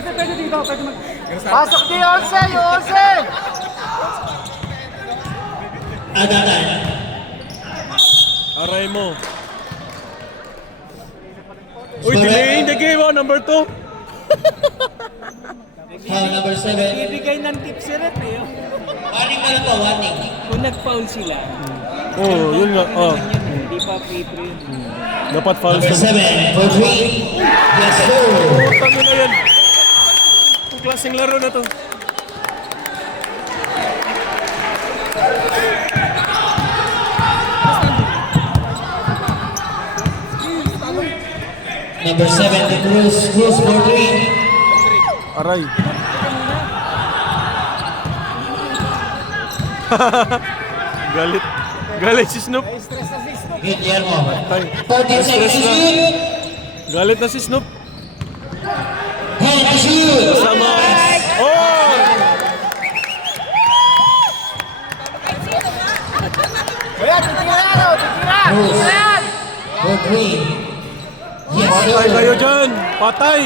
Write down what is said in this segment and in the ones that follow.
Pwede dito, pwede mag... Pasok di Olse, yung Olse! Agatan. Aray mo. Uy, delaying the game, oh, number 2. Foul number 7. Ibigay ng tips si Rep eh. Warning na lang po, warning. Kung nag-foul sila, Oh, yun nga. Oh. hindi pa free throw yun. Dapat fouls Number na. 7 for 3. Yes, sir. Putang na yan. Ang klaseng laro na to. Number 7 Cruz for 3. Aray. Galit. Galit si Snoop. Guillermo. Tay. 14 seconds to shoot. Galit na si Snoop. 10 to shoot. Sama. Oh! Kuya, titira ano, titira! Cruz Yan! for 3. Yes, Patay kayo sir. dyan. Patay.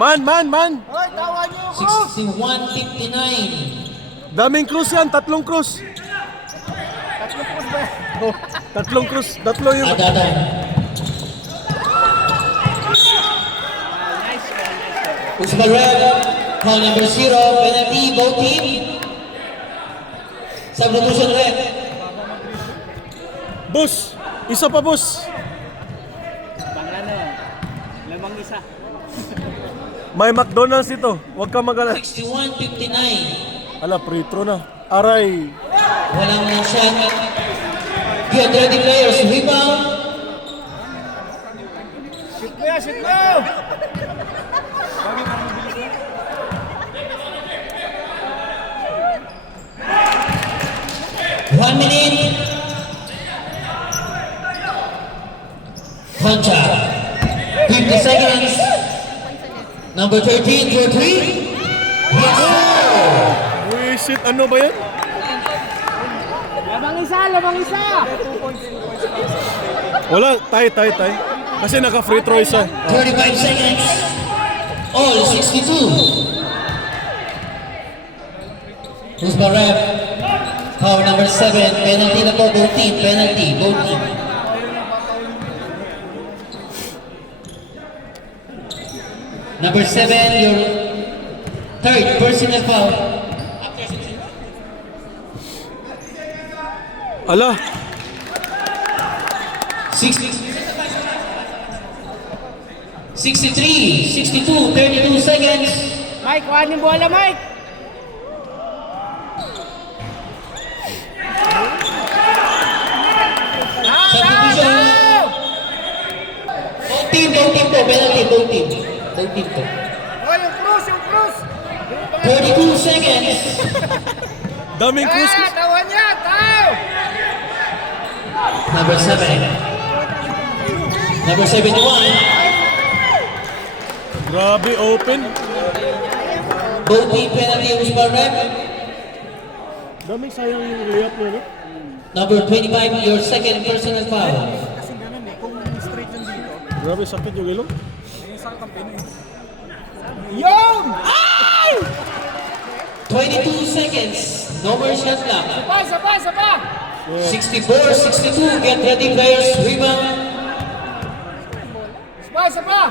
Man. Hoy, tawa niyo yung Cruz! 61-59. Daming krus yan. Tatlong krus. Oh, tatlong krus. Tatlo yung... Agatan. Usman Red. Foul number 0. Penalty, both team. Substitution Red. Boss. Isa pa, boss. Pang ano, lamang isa. May McDonald's ito. Huwag ka mag-ala. 61-59. Ala, free throw na. Aray. Walang shot. Get ready players. Rebound. Shoot mo yan, shoot mo! 1 minute. Concha. 50 seconds. Number 13 for 3. Yes, sir. Wisit, ano ba yan? Lamang isa! Wala, tay. Kasi naka-free throw isa. 35 seconds. All 62. Who's Barab? Power number 7. Penalty na po. Both team. Penalty. Both team. Number 7, your third personal foul. Ala, 63, 62, 32 seconds. Mike, kuhaan yung bola, Mike! Substitution. Both team po. Penalty, both team. Both team po. Hoy, yung Cruz, yung Cruz! 32 seconds. daming krus. Ah, tawa niya, taw! Number 7. Number 71. Grabe, open. Both team penalty was Barab. Daming sayang yung layup niya, no? Number 25, your second personal foul. Kasi ganun eh, kung straight yung dito. Grabe, sakit yung ilong. Yung! 22 seconds. No more shot clock. Sapa! 64, 62. Get ready, players. Rebound. Sapa!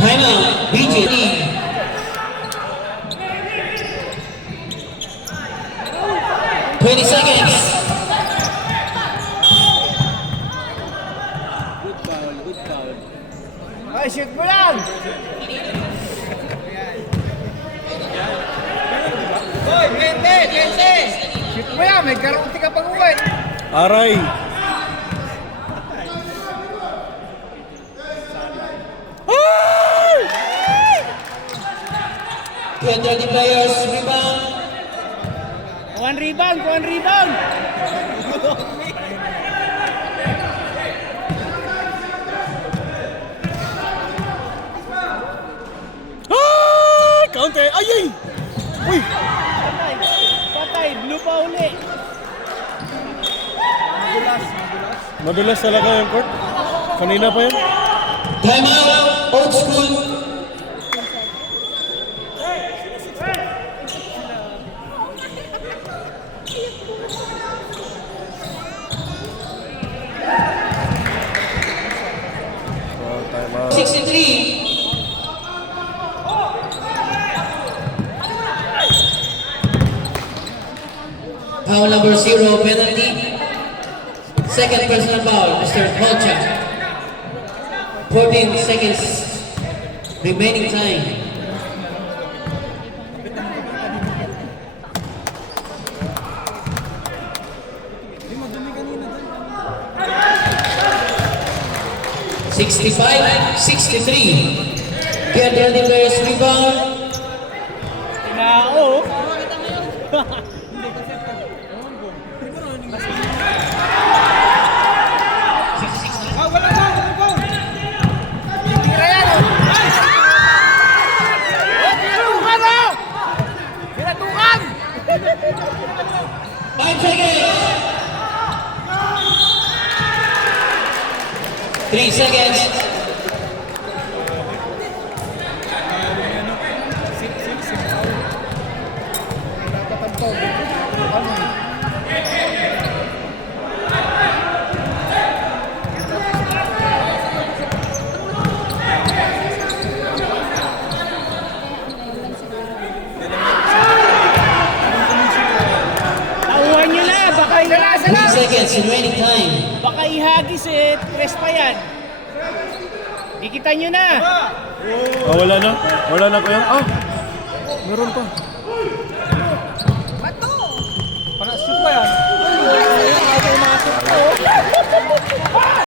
Timeout. BJ. 20 seconds. Good foul. Ay, shoot mo lang! Hoy, 20! Shoot mo yan, may karuti ka pang uwi. Aray. Get ready, players. Rebound. Kuhaan rebound! Ah! Kaunti. Ay! Uy! Patay, blue pa uli. Madulas talaga yung court. Kanina pa yan. Time out, old school. Time out. 63. Foul number 0, penalty. Second personal foul, Mr. Holcha. 14 seconds remaining time. $65-63. Get ready players rebound. Tinao. Tira yan, oh. Pinatukan, oh. Pinatukan. 5 seconds. 3 seconds. Tauhan nyo na. Baka, 3 seconds remaining time. baka ihagis eh. Tres pa yan. Ikitan nyo na. Ah, wala na? Wala na kuya? Ah! Meron pa. Para shoot ba yan?